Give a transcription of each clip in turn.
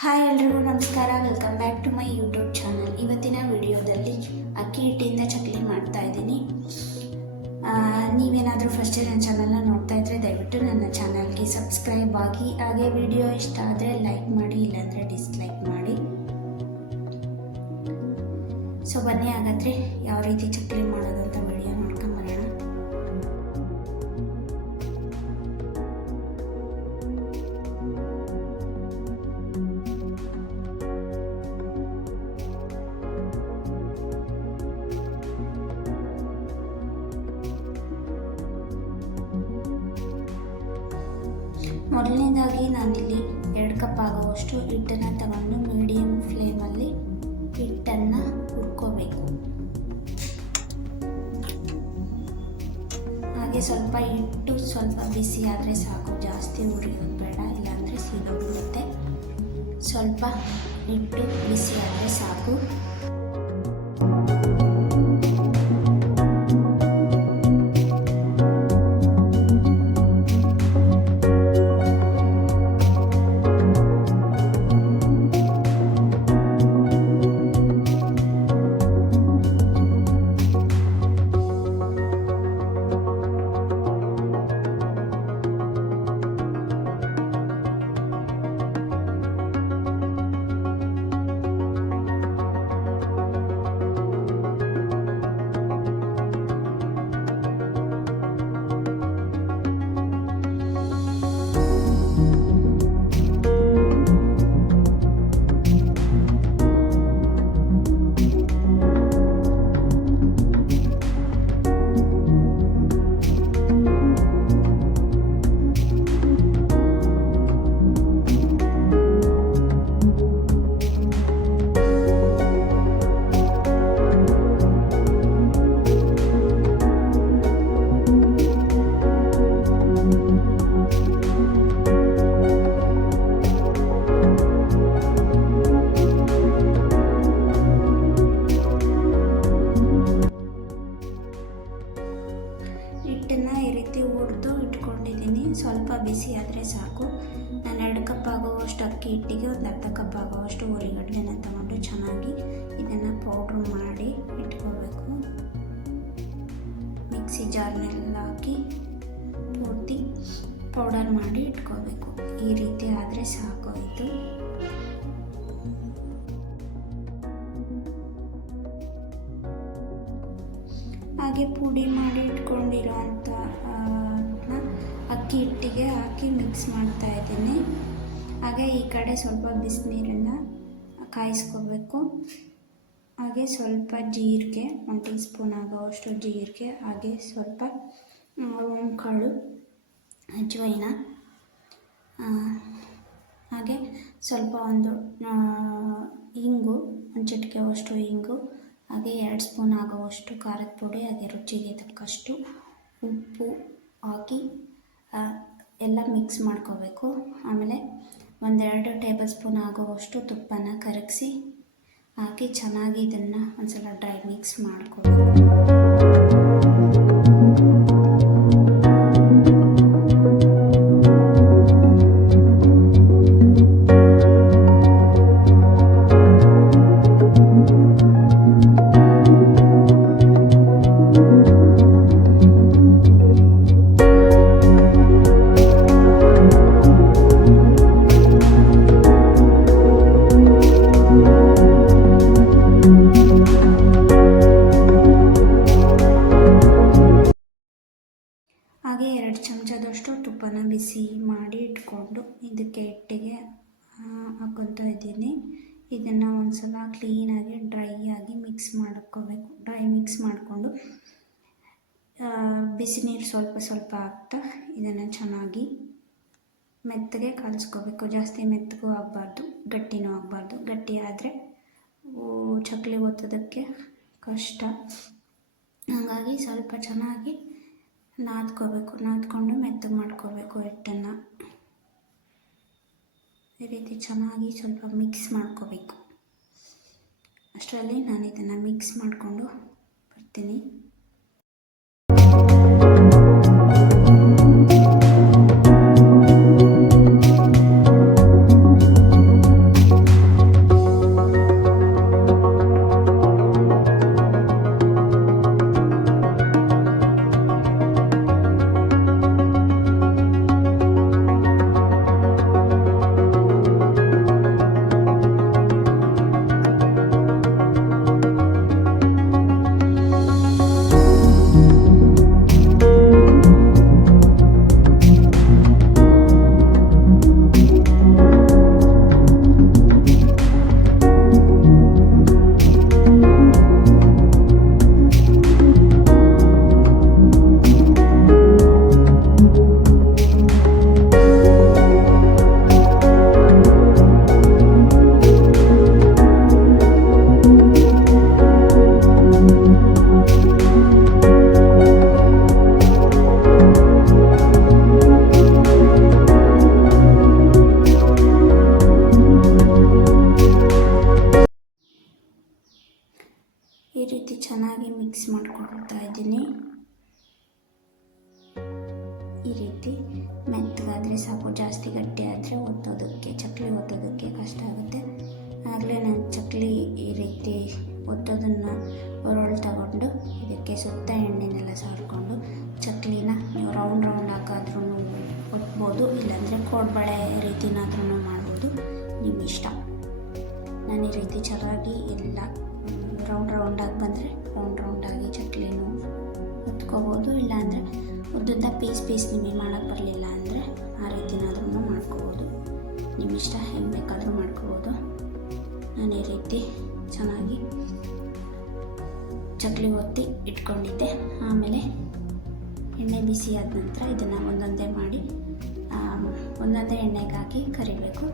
Hi ಎಲ್ರಿಗೂ ನಮಸ್ಕಾರ. Welcome back to my YouTube channel. ಇವತ್ತಿನ ವಿಡಿಯೋದಲ್ಲಿ ಅಕ್ಕಿ ಹಿಟ್ಟಿಂದ ಚಕ್ಲಿ ಮಾಡ್ತಾ ಇದ್ದೀನಿ. ನೀವೇನಾದರೂ ಫಸ್ಟ್ ನನ್ನ ಚಾನಲ್ನ ನೋಡ್ತಾ ಇದ್ದರೆ ದಯವಿಟ್ಟು ನನ್ನ ಚಾನಲ್ಗೆ ಸಬ್ಸ್ಕ್ರೈಬ್ ಆಗಿ, ಹಾಗೆ ವಿಡಿಯೋ ಇಷ್ಟ ಆದರೆ ಲೈಕ್ ಮಾಡಿ, ಇಲ್ಲಾಂದರೆ ಡಿಸ್ಲೈಕ್ ಮಾಡಿ. ಸೊ ಬನ್ನಿ, ಹಾಗಾದರೆ ಯಾವ ರೀತಿ ಚಕ್ಲಿ ಮಾಡೋದು ಅಂತ ವಿಡಿಯೋ ನೋಡ್ಕೊಂಬರೋಣ. ಮೊದಲನೇದಾಗಿ ನಾನಿಲ್ಲಿ 2 ಕಪ್ ಆಗುವಷ್ಟು ಹಿಟ್ಟನ್ನು ತಗೊಂಡು ಮೀಡಿಯಮ್ ಫ್ಲೇಮಲ್ಲಿ ಹಿಟ್ಟನ್ನು ಹುರ್ಕೋಬೇಕು. ಹಾಗೆ ಸ್ವಲ್ಪ ಹಿಟ್ಟು ಸ್ವಲ್ಪ ಬಿಸಿ ಆದರೆ ಸಾಕು, ಜಾಸ್ತಿ ಉರಿಯೋದು ಬೇಡ, ಇಲ್ಲಾಂದರೆ ಸೀದೋಗ್ಬಿಡುತ್ತೆ. ಸ್ವಲ್ಪ ಹಿಟ್ಟು ಬಿಸಿ ಆದರೆ ಸಾಕು. ಹಿಟ್ಟನ್ನು ಈ ರೀತಿ ಹುರಿದು ಇಟ್ಕೊಂಡಿದ್ದೀನಿ. ಸ್ವಲ್ಪ ಬಿಸಿ ಆದರೆ ಸಾಕು. ನಾನು 2 ಕಪ್ ಆಗುವಷ್ಟು ಅಕ್ಕಿ ಹಿಟ್ಟಿಗೆ ಒಂದು ಅರ್ಧ ಕಪ್ ಆಗುವಷ್ಟು ಹುರಿಗಡಲೆನ ತಗೊಂಡು ಚೆನ್ನಾಗಿ ಇದನ್ನು ಪೌಡ್ರ್ ಮಾಡಿ ಇಟ್ಕೋಬೇಕು. ಮಿಕ್ಸಿ ಜಾರ್ನೆಲ್ಲ ಹಾಕಿ ಪೂರ್ತಿ ಪೌಡರ್ ಮಾಡಿ ಇಟ್ಕೋಬೇಕು. ಈ ರೀತಿ ಆದರೆ ಸಾಕು. ಇದು ಹಾಗೆ ಪುಡಿ ಮಾಡಿ ಇಟ್ಕೊಂಡಿರೋಂಥ ಅಕ್ಕಿ ಹಿಟ್ಟಿಗೆ ಹಾಕಿ ಮಿಕ್ಸ್ ಮಾಡ್ತಾ ಇದ್ದೀನಿ. ಹಾಗೆ ಈ ಕಡೆ ಸ್ವಲ್ಪ ಬಿಸಿನೀರನ್ನು ಕಾಯಿಸ್ಕೋಬೇಕು. ಹಾಗೆ ಸ್ವಲ್ಪ ಜೀರಿಗೆ, 1 ಟೀ ಸ್ಪೂನ್ ಆಗೋವಷ್ಟು ಜೀರಿಗೆ, ಹಾಗೆ ಸ್ವಲ್ಪ ಕಾಳು, ಅಜ್ವೈನ, ಹಾಗೆ ಸ್ವಲ್ಪ ಒಂದು ಇಂಗು, 1 ಚಿಟಿಕೆಯಷ್ಟು ಇಂಗು, ಹಾಗೆ 2 ಸ್ಪೂನ್ ಆಗುವಷ್ಟು ಖಾರದ ಪುಡಿ, ಹಾಗೆ ರುಚಿಗೆ ತಕ್ಕಷ್ಟು ಉಪ್ಪು ಹಾಕಿ ಎಲ್ಲ ಮಿಕ್ಸ್ ಮಾಡ್ಕೋಬೇಕು. ಆಮೇಲೆ 1-2 ಟೇಬಲ್ ಸ್ಪೂನ್ ಆಗುವಷ್ಟು ತುಪ್ಪನ ಕರಗಿಸಿ ಹಾಕಿ ಚೆನ್ನಾಗಿ ಇದನ್ನು ಒಂದ್ಸಲ ಡ್ರೈ ಮಿಕ್ಸ್ ಮಾಡ್ಕೋಬೇಕು. ಹಾಗೆ 2 ಚಮಚದಷ್ಟು ತುಪ್ಪನ ಬಿಸಿ ಮಾಡಿ ಇಟ್ಕೊಂಡು ಇದಕ್ಕೆ ಹಿಟ್ಟಿಗೆ ಹಾಕ್ಕೊತಾ ಇದ್ದೀನಿ. ಇದನ್ನು ಒಂದ್ಸಲ ಕ್ಲೀನಾಗಿ ಡ್ರೈ ಆಗಿ ಮಿಕ್ಸ್ ಮಾಡ್ಕೋಬೇಕು. ಡ್ರೈ ಮಿಕ್ಸ್ ಮಾಡಿಕೊಂಡು ಬಿಸಿ ನೀರು ಸ್ವಲ್ಪ ಸ್ವಲ್ಪ ಹಾಕ್ತಾ ಇದನ್ನು ಚೆನ್ನಾಗಿ ಮೆತ್ತಗೆ ಕಲಿಸ್ಕೋಬೇಕು. ಜಾಸ್ತಿ ಮೆತ್ತಗೂ ಆಗಬಾರ್ದು, ಗಟ್ಟಿನೂ ಆಗಬಾರ್ದು. ಗಟ್ಟಿ ಆದರೆ ಚಕ್ಲಿ ಒತ್ತೋದಕ್ಕೆ ಕಷ್ಟ. ಹಾಗಾಗಿ ಸ್ವಲ್ಪ ಚೆನ್ನಾಗಿ ನಾದ್ಕೋಬೇಕು. ನಾದ್ಕೊಂಡು ಮೆತ್ತಗೆ ಮಾಡ್ಕೋಬೇಕು ಹಿಟ್ಟನ್ನು. ಈ ರೀತಿ ಚೆನ್ನಾಗಿ ಸ್ವಲ್ಪ ಮಿಕ್ಸ್ ಮಾಡ್ಕೋಬೇಕು. ಅಷ್ಟರಲ್ಲಿ ನಾನು ಇದನ್ನು ಮಿಕ್ಸ್ ಮಾಡಿಕೊಂಡು ಬರ್ತೀನಿ. ಚೆನ್ನಾಗಿ ಮಿಕ್ಸ್ ಮಾಡ್ಕೊಳ್ತಾ ಇದ್ದೀನಿ. ಈ ರೀತಿ ಮೆತ್ತಗಾದರೆ ಸಾಕು, ಜಾಸ್ತಿ ಗಟ್ಟಿ ಆದರೆ ಒತ್ತೋದಕ್ಕೆ, ಚಕ್ಲಿ ಒತ್ತೋದಕ್ಕೆ ಕಷ್ಟ ಆಗುತ್ತೆ. ಆಗಲೇ ನಾನು ಚಕ್ಲಿ ಈ ರೀತಿ ಒತ್ತೋದನ್ನು ಒರಳು ತಗೊಂಡು ಇದಕ್ಕೆ ಸುತ್ತ ಎಣ್ಣೆನೆಲ್ಲ ಸಾರಿಕೊಂಡು ಚಕ್ಲಿನ ನೀವು ರೌಂಡ್ ಹಾಕಾದ್ರೂ ಒತ್ಬೋದು, ಇಲ್ಲಾಂದರೆ ಕೋಡ್ಬಳೆ ರೀತಿನಾದ್ರೂ ಮಾಡ್ಬೋದು, ನಿಮ್ಮ ಇಷ್ಟ. ನಾನು ಈ ರೀತಿ ಚೆನ್ನಾಗಿ ಎಲ್ಲ ರೌಂಡಾಗಿ ಬಂದರೆ ರೌಂಡಾಗಿ ಚಕ್ಲಿನೂ ಒತ್ಕೋಬೋದು, ಇಲ್ಲಾಂದರೆ ಉದ್ದುದ್ದ ಪೀಸ್ ನಿಮಗೆ ಮಾಡೋಕ್ಕೆ ಬರಲಿಲ್ಲ ಅಂದರೆ ಆ ರೀತಿನಾದ್ರೂ ಮಾಡ್ಕೋಬೋದು, ನಿಮ್ಮ ಇಷ್ಟ, ಹೆಂಗೆ ಬೇಕಾದರೂ ಮಾಡ್ಕೋಬೋದು. ನಾನು ಈ ರೀತಿ ಚೆನ್ನಾಗಿ ಚಕ್ಲಿ ಒತ್ತಿ ಇಟ್ಕೊಂಡಿದ್ದೆ. ಆಮೇಲೆ ಎಣ್ಣೆ ಬಿಸಿ ಆದ ನಂತರ ಇದನ್ನು ಒಂದೊಂದೇ ಮಾಡಿ ಒಂದೊಂದೇ ಎಣ್ಣೆಗೆ ಹಾಕಿ ಕರಿಬೇಕು.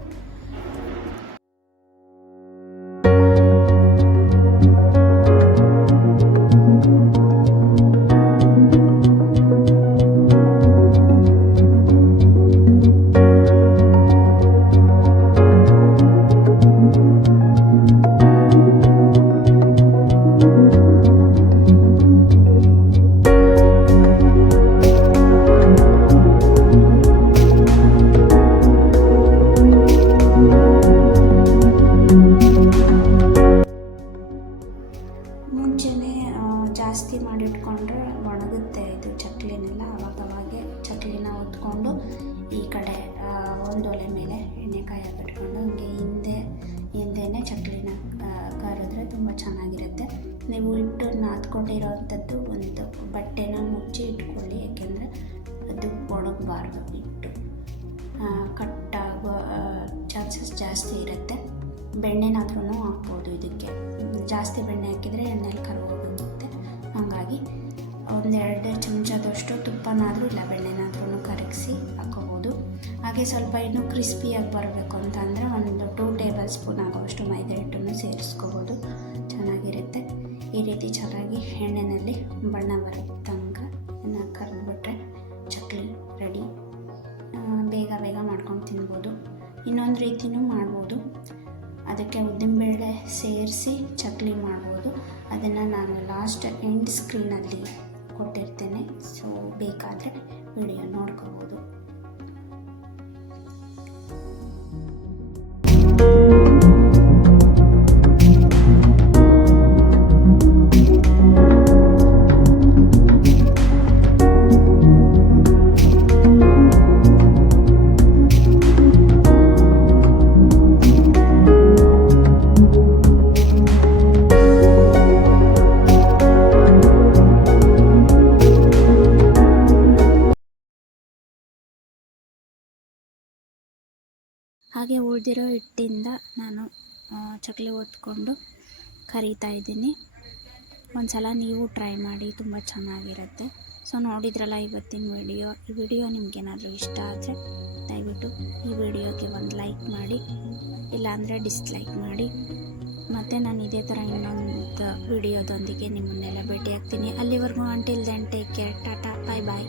ಮುಂಚೆನೇ ಜಾಸ್ತಿ ಮಾಡಿಟ್ಕೊಂಡ್ರೆ ಒಣಗುತ್ತೆ ಇದು ಚಕ್ಲಿನೆಲ್ಲ. ಅವಾಗವಾಗೆ ಚಕ್ಲಿನ ಹೊತ್ಕೊಂಡು ಈ ಕಡೆ ಒಂದು ಒಲೆ ಮೇಲೆ ಎಣ್ಣೆಕಾಯಿ ಹಾಕಿಟ್ಕೊಂಡು ಹಂಗೆ ಹಿಂದೆನೇ ಚಕ್ಲಿನ ಕರಿದ್ರೆ ತುಂಬ ಚೆನ್ನಾಗಿರುತ್ತೆ. ನೀವು ಹಿಟ್ಟು ನಾದ್ಕೊಂಡಿರೋವಂಥದ್ದು ಒಂದು ಬಟ್ಟೆನ ಮುಚ್ಚಿ ಇಟ್ಕೊಳ್ಳಿ, ಯಾಕೆಂದರೆ ಅದು ಒಣಗಬಾರ್ದು, ಹಿಟ್ಟು ಕಟ್ಟಾಗೋ ಚಾನ್ಸಸ್ ಜಾಸ್ತಿ ಇರುತ್ತೆ. ಬೆಣ್ಣೆನಾದ್ರೂ ಹಾಕ್ಬೋದು ಇದಕ್ಕೆ, ಜಾಸ್ತಿ ಬೆಣ್ಣೆ ಹಾಕಿದರೆ ಎಣ್ಣೆಲಿ ಕರಗೋಗುತ್ತೆ. ಹಾಗಾಗಿ 1-2 ಚಮಚದಷ್ಟು ತುಪ್ಪನಾದರೂ ಇಲ್ಲ ಬೆಣ್ಣೆನಾದ್ರೂ ಕರಗಿಸಿ ಹಾಕೋಬೋದು. ಹಾಗೆ ಸ್ವಲ್ಪ ಇನ್ನೂ ಕ್ರಿಸ್ಪಿಯಾಗಿ ಬರಬೇಕು ಅಂತ ಅಂದರೆ ಒಂದು 2 ಟೇಬಲ್ ಸ್ಪೂನ್ ಆಗೋಷ್ಟು ಮೈದಾ ಹಿಟ್ಟನ್ನು ಸೇರಿಸ್ಕೋಬೋದು, ಚೆನ್ನಾಗಿರುತ್ತೆ. ಈ ರೀತಿ ಚೆನ್ನಾಗಿ ಎಣ್ಣೆಯಲ್ಲಿ ಬಣ್ಣ ಬರೋ ತನಕ ಇದನ್ನು ಕರೆದ್ಬಿಟ್ರೆ ಚಕ್ಲಿ ರೆಡಿ. ಬೇಗ ಮಾಡ್ಕೊಂಡು ತಿನ್ಬೋದು. ಇನ್ನೊಂದು ರೀತಿಯೂ ಮಾಡ್ಬೋದು, ಅದಕ್ಕೆ ಉದ್ದಿನಬೇಳೆ ಸೇರಿಸಿ ಚಕ್ಲಿ ಮಾಡ್ಬೋದು. ಅದನ್ನು ನಾನು ಲಾಸ್ಟ್ ಎಂಡ್ ಸ್ಕ್ರೀನಲ್ಲಿ ಕೊಟ್ಟಿರ್ತೇನೆ, ಸೊ ಬೇಕಾದರೆ ವಿಡಿಯೋ ನೋಡ್ಕೋಬೋದು. ಹಾಗೆ ಉಳಿದಿರೋ ಹಿಟ್ಟಿಂದ ನಾನು ಚಕ್ಲಿ ಒತ್ಕೊಂಡು ಕರಿತಾ ಇದ್ದೀನಿ. ಒಂದು ಸಲ ನೀವು ಟ್ರೈ ಮಾಡಿ, ತುಂಬ ಚೆನ್ನಾಗಿರುತ್ತೆ. ಸೊ ನೋಡಿದ್ರಲ್ಲ ಇವತ್ತಿನ ವಿಡಿಯೋ. ಈ ವಿಡಿಯೋ ನಿಮಗೇನಾದರೂ ಇಷ್ಟ ಆದರೆ ದಯವಿಟ್ಟು ಈ ವಿಡಿಯೋಗೆ ಒಂದು ಲೈಕ್ ಮಾಡಿ, ಇಲ್ಲಾಂದರೆ ಡಿಸ್ಲೈಕ್ ಮಾಡಿ. ಮತ್ತು ನಾನು ಇದೇ ಥರ ಇನ್ನೊಂದು ವಿಡಿಯೋದೊಂದಿಗೆ ನಿಮ್ಮನ್ನೆಲ್ಲ ಭೇಟಿ ಆಗ್ತೀನಿ. ಅಲ್ಲಿವರೆಗೂ until then take care, tata, bye ಬಾಯ್.